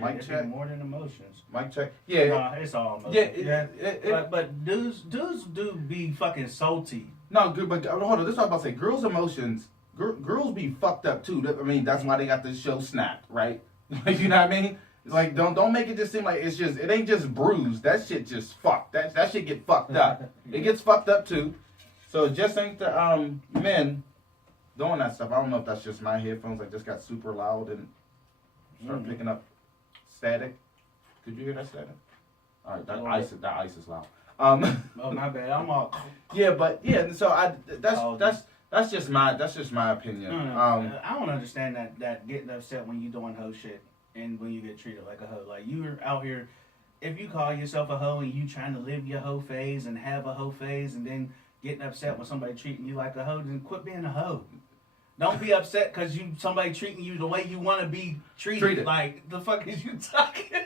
Mic check. More than emotions. Mic check. Yeah. Nah, it's all emotions. But dudes do be fucking salty. No, good. But hold on. This is what I'm about to say. Girls' emotions. Girls be fucked up too. I mean, that's why they got this show Snapped, right? You know what I mean? Like, don't make it just seem like it ain't just bruised. That shit just fucked. That shit get fucked up. It gets fucked up too. So it just ain't the men doing that stuff. I don't know if that's just my headphones. Like, just got super loud and started picking up static. Could you hear that static? All right, that ice is loud. Oh my bad. I'm all. Yeah, but yeah. So that's just my opinion. I don't understand that getting upset when you doing hoe shit. and when you get treated like a hoe. Like you're out here, if you call yourself a hoe and you trying to live your hoe phase and have a hoe phase, and then getting upset when somebody treating you like a hoe, then quit being a hoe. Don't be upset because somebody treating you the way you want to be treated. Like the fuck is you talking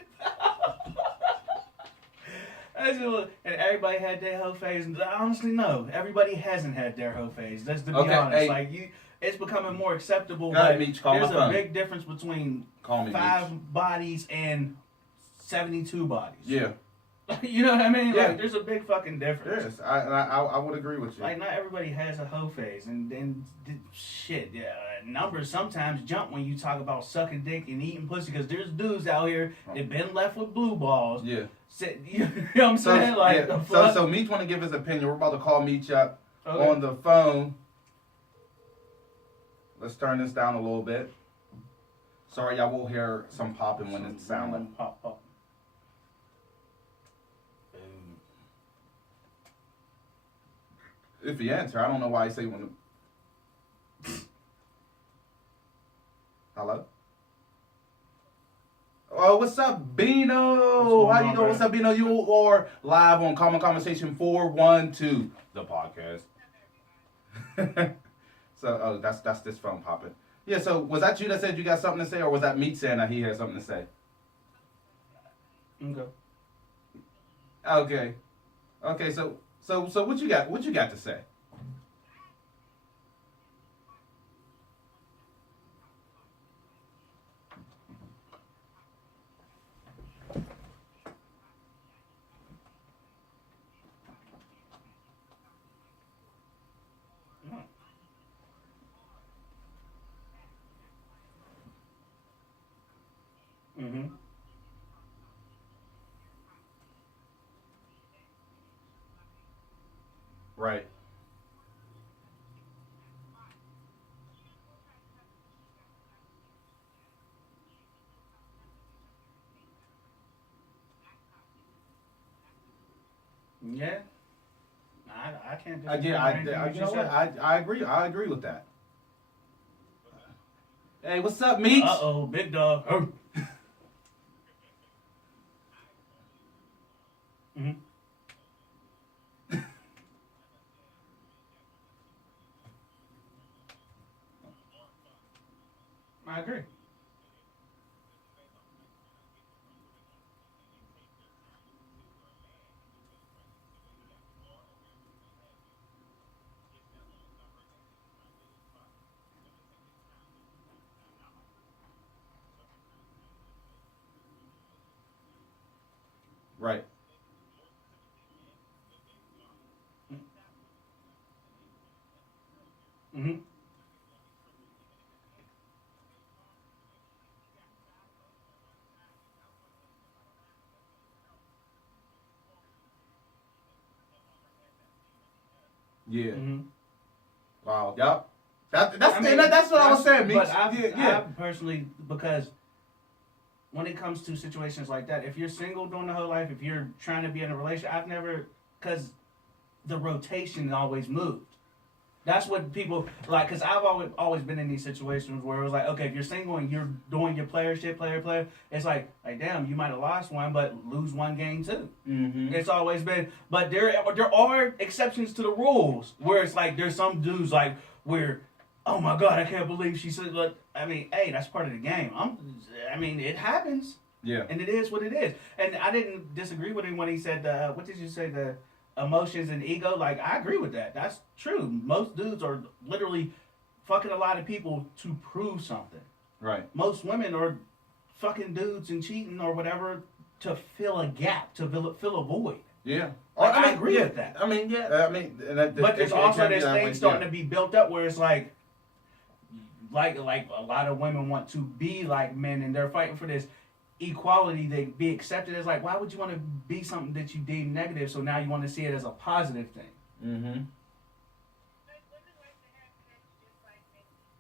about? And everybody had their hoe phase. Honestly, no, everybody hasn't had their hoe phase. Let's to be honest. Hey. Like it's becoming more acceptable. There's a big difference between 5 bodies and 72 bodies. Yeah. You know what I mean? Yeah. Like, there's a big fucking difference. Yes, I would agree with you. Like, not everybody has a hoe phase, and shit, yeah, numbers sometimes jump when you talk about sucking dick and eating pussy, because there's dudes out here that been left with blue balls. Yeah. You know what I'm saying? Like, yeah. the fuck? So Meech want to give his opinion. We're about to call Meech up Okay. on the phone. Let's turn this down a little bit. Sorry, y'all will hear some popping when it sounds like. Pop, pop. If he answer, I don't know why he say when. Hello. Oh, what's up, Bino? How you doing? What's up, Bino? You are live on Common Conversation 412, the podcast. So, that's this phone popping. Yeah. So, was that you that said you got something to say, or was that Meech saying that he had something to say? Okay. Okay. Okay. So what you got? What you got to say? Mm-hmm. Right. Yeah. I can't. You know what? I agree. I agree with that. Hey, what's up, Meech? Uh-oh, big dog. Oh. Mm-hmm. I agree. Right. Mm-hmm. Yeah. Mm-hmm. Wow. Yup. That's what I was saying, Meech. But Yeah. I personally, because when it comes to situations like that, if you're single during the whole life, if you're trying to be in a relationship, I've never, because the rotation always moved. That's what people like, because I've always been in these situations where it was like, okay, if you're single and you're doing your player shit, player, it's like damn, you might have lost one, but lose one game too. Mm-hmm. It's always been, but there are exceptions to the rules where it's like there's some dudes like where, oh my god, I can't believe she said. Look, I mean, hey, that's part of the game. I mean, it happens. Yeah. And it is what it is. And I didn't disagree with him when he said, what did you say, the emotions and ego? Like, I agree with that. That's true. Most dudes are literally fucking a lot of people to prove something. Right. Most women are fucking dudes and cheating or whatever to fill a gap, to fill a void. Yeah. Like, I agree with that. I mean, yeah. I mean, But there's also this thing starting to be built up where it's like a lot of women want to be like men, and they're fighting for this equality, they be accepted as like, why would you want to be something that you deem negative, so now you want to see it as a positive thing? Mm-hmm.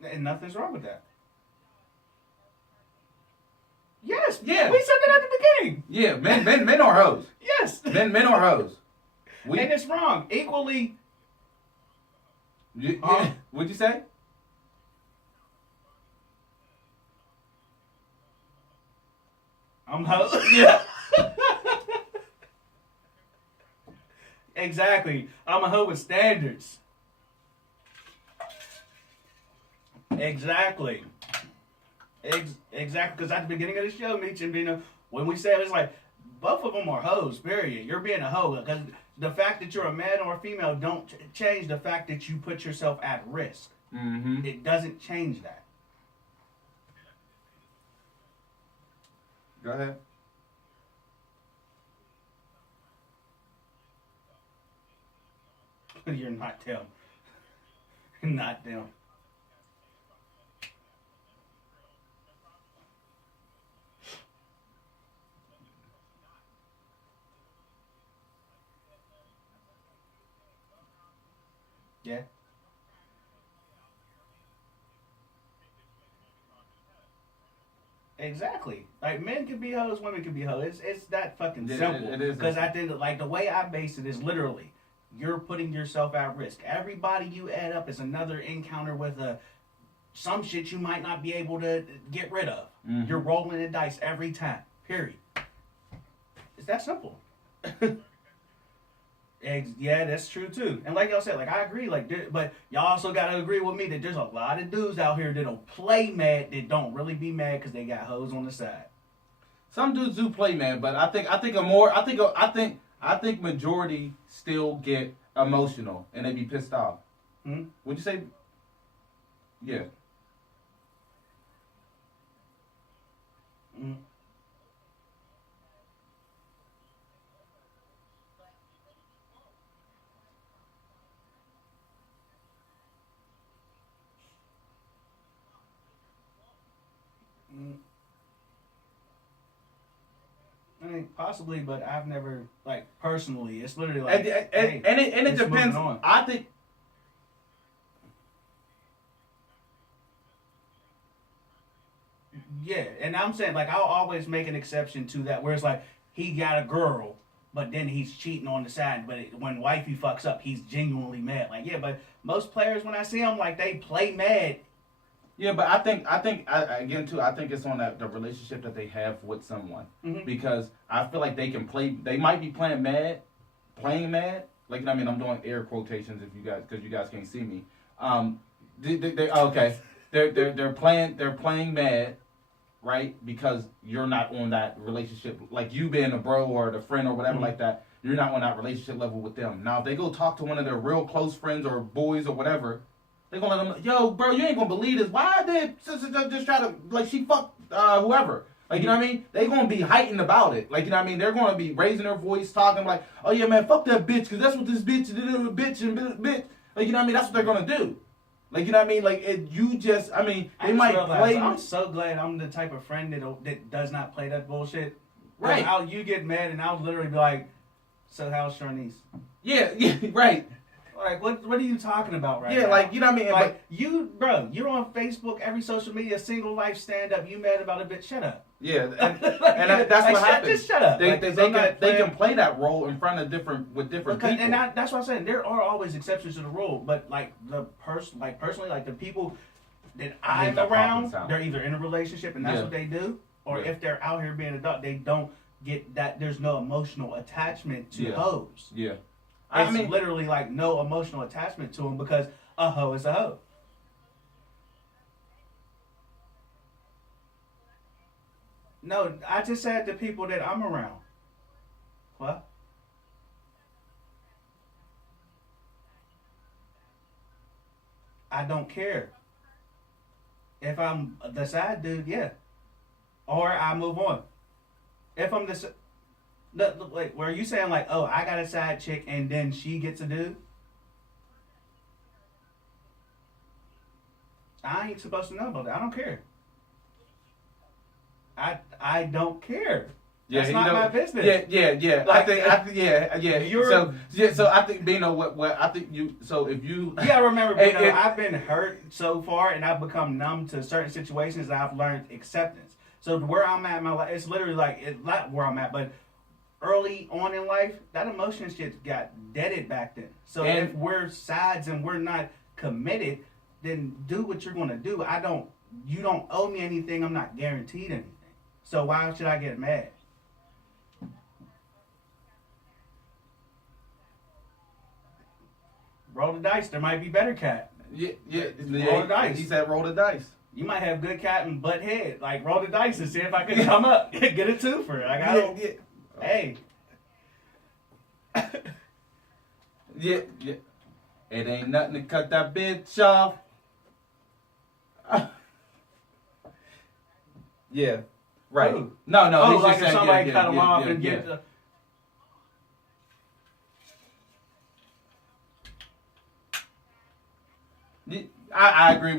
And nothing's wrong with that. Yes, Yeah. we said that at the beginning. Yeah, men are hoes. Yes. Men are hoes. And it's wrong. Equally. Yeah. What'd you say? I'm hoe. Yeah. Exactly. I'm a hoe with standards. Exactly. Exactly. Because at the beginning of the show, Meech and Bino, when we said it's like both of them are hoes. Period. You're being a hoe because the fact that you're a man or a female don't change the fact that you put yourself at risk. Mm-hmm. It doesn't change that. Go ahead. You're not them. Not them. Yeah. Exactly. Like men can be hoes, women can be hoes. It's that fucking simple. It is. Because I think like the way I base it is literally you're putting yourself at risk. Everybody you add up is another encounter with some shit you might not be able to get rid of. Mm-hmm. You're rolling the dice every time. Period. It's that simple. Yeah, that's true too. And like y'all said, like I agree. Like, but y'all also gotta agree with me that there's a lot of dudes out here that'll play mad that don't really be mad because they got hoes on the side. Some dudes do play, man, but I think majority still get emotional and they be pissed off. Hmm? Would you say? Yeah. Mm. Mm. I mean, possibly, but I've never like personally. It's literally like, hey, and it it's moving depends. on. I think. Yeah, and I'm saying like I'll always make an exception to that where it's like he got a girl, but then he's cheating on the side. But when wifey fucks up, he's genuinely mad. Like yeah, but most players when I see them like they play mad. Yeah, but I think again too. I think it's on the relationship that they have with someone Mhm. because I feel like they can play. They might be playing mad. Like you know what I mean, I'm doing air quotations if you guys because you guys can't see me. Okay. They're playing mad, right? Because you're not on that relationship, like you being a bro or the friend or whatever like that. You're not on that relationship level with them. Now, if they go talk to one of their real close friends or boys or whatever, they're gonna let them, yo, bro, you ain't gonna believe this. Why did sister just try to like she fucked whoever? Like you know what I mean? They gonna be heightened about it. Like you know what I mean? They're gonna be raising their voice, talking like, oh yeah, man, fuck that bitch, cause that's what this bitch did to a bitch and bitch. Like you know what I mean? That's what they're gonna do. Like you know what I mean? Like you just, I mean, they might play. I'm so glad I'm the type of friend that does not play that bullshit. Right. You get mad and I'll literally be like, so how's Sharnice? Yeah, right. Like what are you talking about right Yeah, now? like you know what I mean? Like you, bro, you're on Facebook, every social media, single life stand up. You mad about a bitch? Shut up. Yeah, and, Like, that's like, what happens. Just shut up. They, Like, they can play that role in front of different people. And that's what I'm saying. There are always exceptions to the rule, but like personally, like the people that I hate I'm that around, popping sound. they're either in a relationship and that's Yeah. what they do, or Yeah. if they're out here being adult, they don't get that. There's no emotional attachment to Yeah. hoes. Yeah, It's I mean, literally like no emotional attachment to them because a hoe is a hoe. No, I just said the people that I'm around. What? I don't care. If I'm the side dude, yeah. Or I move on. If I'm wait, were you saying like, oh, I got a side chick and then she gets a dude? I ain't supposed to know about that. I don't care. I don't care. That's not my business. Yeah. Like, yeah. So I think Bino, what I think you. So if you, You gotta remember, Hey, Bruno, I've been hurt so far, and I've become numb to certain situations. That I've learned acceptance. So where I'm at in my life, it's literally like it's not where I'm at, but early on in life, that emotion shit got deaded back then. So And- if we're sides and we're not committed, then do what you're gonna do. You don't owe me anything. I'm not guaranteed anything. So why should I get mad? Roll the dice. There might be better cat. Yeah. Roll the dice. He said roll the dice. You might have good cat and butt head. Like roll the dice and see if I can come up. Get a twofer. Like I don't. Yeah. Hey. Yeah. It ain't nothing to cut that bitch off. Yeah. Right. Who? No. Oh, He's like just if saying, somebody cut him off and yeah. get the. I agree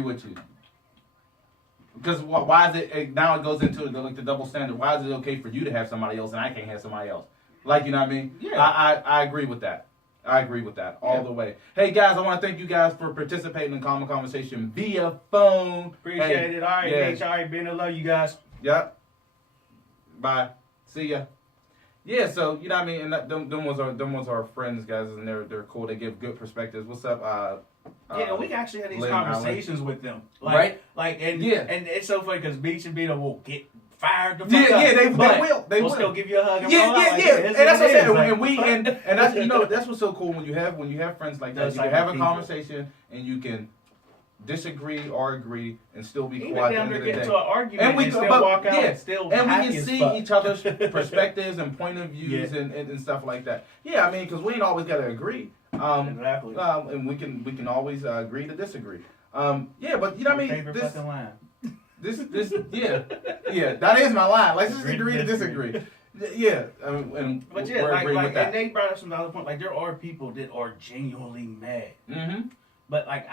with you. Because why is it now it goes into like the double standard? Why is it okay for you to have somebody else and I can't have somebody else? Like, you know what I mean? Yeah. I agree with that. All the way. Hey guys, I want to thank you guys for participating in Common Conversation via phone. Appreciate it. All right, yeah. H. All right, Ben. I love you guys. Yep. Bye. See ya. Yeah, so you know what I mean, and them ones are friends, guys, and they're cool. They give good perspectives. What's up? Yeah, we actually had these Lynn conversations with them, like, Right? Like, and Yeah. and it's so funny because Beach and Beta will get fired the fuck Yeah, up. yeah, they but will. They we'll will. still give you a hug. And Yeah, roll out yeah, like, yeah. it is And that's what I'm it is. saying. Like, And we and that's that's what's so cool when you have friends like that. Those You can type have of a people. conversation and you can disagree or agree and still be even quiet at down the there end get of into the an day. argument And we and still but- walk out yeah. and still And we happy can as see fuck. each other's perspectives and point of views Yeah. and stuff like that. Yeah, I mean, because we ain't always got to agree. Exactly. And we can always agree to disagree. Yeah, but you know what I mean. Favorite This fucking line. yeah, that is my line. Let's just agree to disagree. Yeah, and But yeah, we're agreeing with and that. they brought up some other point. Like there are people that are genuinely mad, Mm-hmm. but like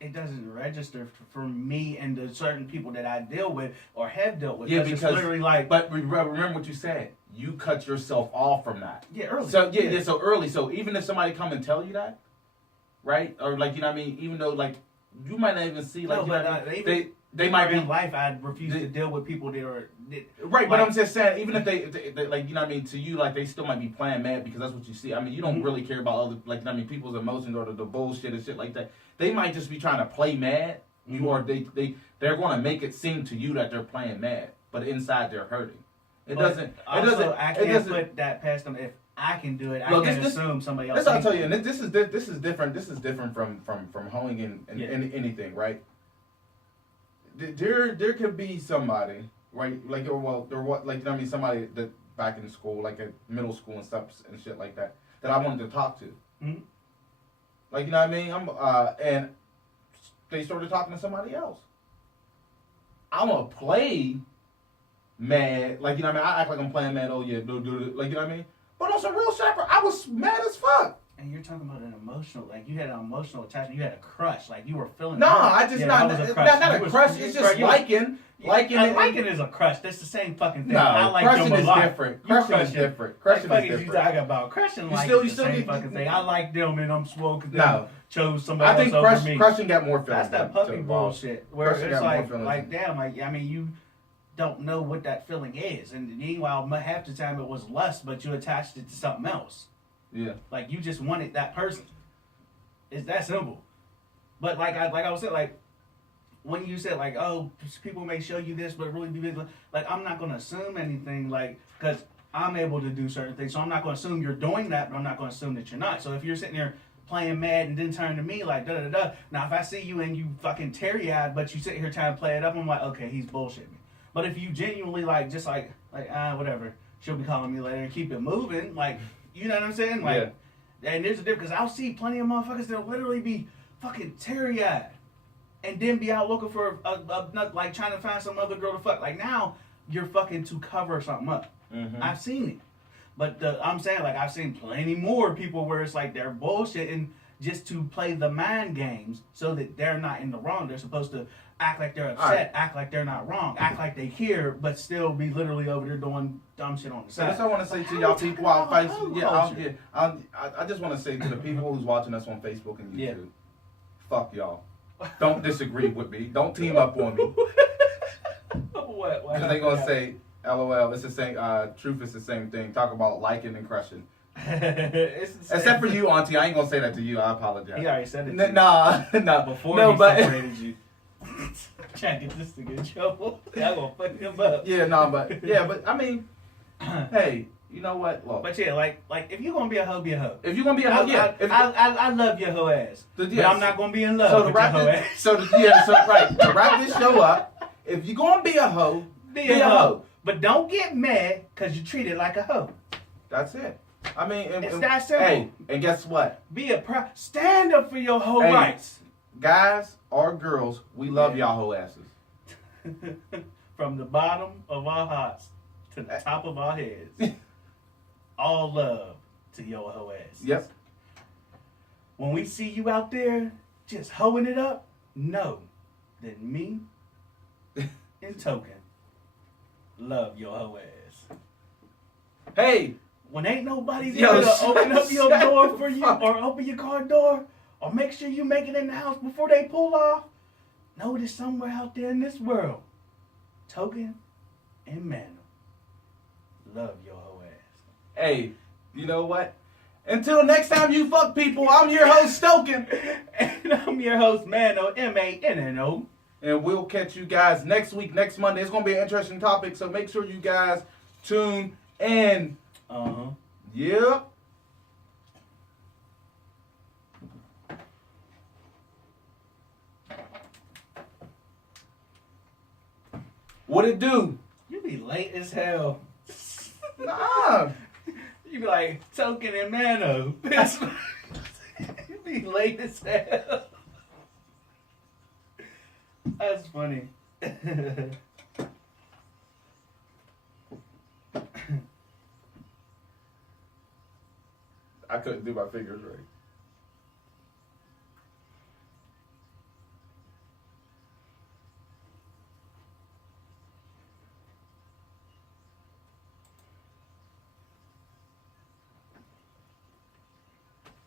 it doesn't register for me and the certain people that I deal with or have dealt with. Yeah, it's because- literally like, But remember what you said. You cut yourself off from that. yeah, early. So yeah, so early. So even if somebody come and tell you that, right? Or like, you know what I mean? Even though like you might not even see like No, you know but, what I mean? even they might be in life. I refuse to deal with people that are right. But like- I'm just saying, even if they like, you know what I mean? To you, like they still might be playing mad because that's what you see. I mean, you don't Mhm. really care about other like, you know what I mean, people's emotions or the bullshit and shit like that. They might just be trying to play mad. Mhm. Or they're going to make it seem to you that they're playing mad, but inside they're hurting. It But doesn't. It also, doesn't. I it can't doesn't. put that past them. If I can do it, I Look, can't this- assume somebody else. That's what I'll can. tell you, and this is different. This is different from hoeing and Yeah. anything, right? There could be somebody, right? Like or what? Like, you know what I mean, somebody that back in school, like at middle school and stuff and shit like that, that I wanted to talk to. Mhm. Like, you know what I mean? And they started talking to somebody else. I'm gonna play mad, like, you know what I mean? I act like I'm playing mad. Oh yeah, do like, you know what I mean? But on some real shit, I was mad as fuck. And you're talking about an emotional, like you had an emotional attachment. You had a crush, like you were feeling. No, her. I just Yeah, not that was a not You a was- crush. you It's was- just you was- liking. Liking is a crush. That's the same fucking thing. No, I like crushing them a is lot. different. You Crushing is crushing. different. Crushing Like is you different. talking about crushing, You like still- the you still same get- fucking thing. I like them and I'm swoke. No. Chose somebody I think else over me. crushing got more feelings. That's that to puppy involve. bullshit. Where Crushing it's got more like, feelings. damn, like I mean, you don't know what that feeling is, and meanwhile, half the time it was lust, but you attached it to something else. Yeah. Like you just wanted that person. It's that simple. But like I was saying, like when you said like, oh, people may show you this, but really be like, I'm not gonna assume anything, like, because I'm able to do certain things, so I'm not gonna assume you're doing that, but I'm not gonna assume that you're not. So if you're sitting there playing mad and then turn to me like da da da, now if I see you and you fucking teary-eyed, but you sit here trying to play it up, I'm like, okay, he's bullshitting me. But if you genuinely like, just like whatever, she'll be calling me later and keep it moving, like, you know what I'm saying, like. And there's a difference, because I'll see plenty of motherfuckers that'll literally be fucking teary-eyed and then be out looking for like trying to find some other girl to fuck. Like now, you're fucking to cover something up. Mm-hmm. I've seen it. But I'm saying, like, I've seen plenty more people where it's like they're bullshitting just to play the mind games so that they're not in the wrong. They're supposed to act like they're upset, Right. act like they're not wrong, act like they hear, but still be literally over there doing dumb shit on the So side. that's what I want to say to How- y'all people. I'll fight. how Yeah, culture? I just want to say to the people who's watching us on Facebook and YouTube, Yeah. fuck y'all. Don't disagree with me. Don't team up on me. What? Because they're going to say, LOL, it's the same, truth is the same thing. Talk about liking and crushing. It's the same. Except for you, Auntie. I ain't going to say that to you. I apologize. He already said it. to you. Nah. Before no, he but separated you. Trying to get this nigga in trouble. Y'all gonna fuck him up. Yeah, no, but I mean, hey, you know what? Well, But yeah, like if you gonna be a hoe, be a hoe. if you're gonna be a hoe, yeah. I love your hoe ass, but I'm not gonna be in love with your hoe ass. So right, to wrap this show up, if you're gonna be a hoe, Be a hoe. But don't get mad because you treat it like a hoe. That's it. I mean, It's that simple. Hey, and guess what? Stand up for your hoe rights. Guys or girls, we love y'all hoe asses. From the bottom of our hearts to the top of our heads. All love to your hoe ass. Yep. When we see you out there just hoeing it up, know that me and Token love your hoe ass. Hey, when ain't nobody there to open up your door for you or open your car door or make sure you make it in the house before they pull off, know that somewhere out there in this world, Token and Manuel love your hoe ass. Hey, you know what? Until next time you fuck people, I'm your host Stoken. And I'm your host Mano, M-A-N-N-O. And we'll catch you guys next week, next Monday. It's going to be an interesting topic, so make sure you guys tune in. Uh-huh. Yep. What it do? You be late as hell. Nah. You be like, Token and Mano. You be late as hell. That's funny. I couldn't do my fingers right.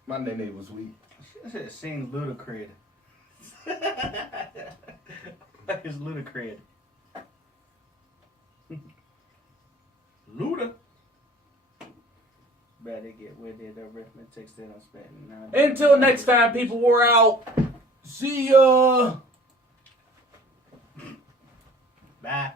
My name was weak. She should have seen Ludacris. What is Ludacris? Luda. Better get with it. Arithmetic that I'm spending now. Until next time, people, we're out. See ya. Bye.